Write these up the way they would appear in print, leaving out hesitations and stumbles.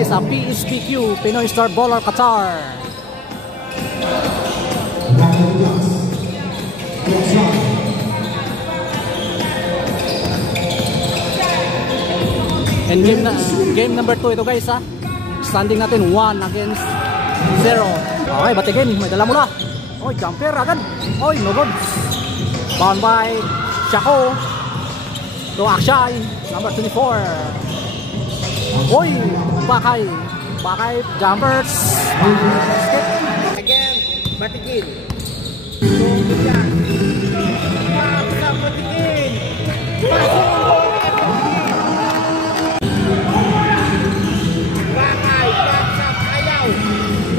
dali sa PSPQ, Pinoy Star Bowler Qatar. And game number 2 ito guys ha. Standing natin 1 against 0. Okay, batigin, may dala muna. Oy, jumper agad. Oy, no good. Bound by Shako. To Akshay, number 24. Oy, Bakay. Bakay, jumpers. Skip. Again, batigin. So, yan. Paksa, batigin. Bakay, paksa, ayaw.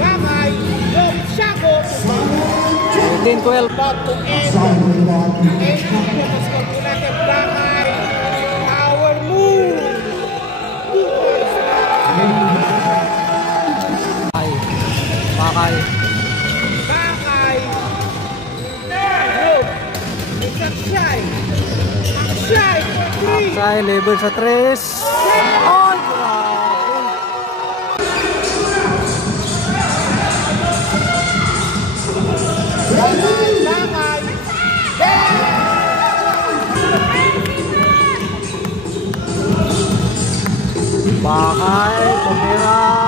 Bakay, yung Shako. 18-12. About to end. Bakay, power move. Bakay. Bakay. Look. It's Akshay. Akshay for 3. Akshay, label sa 3. Oh, grabe. Bakay, Pumira.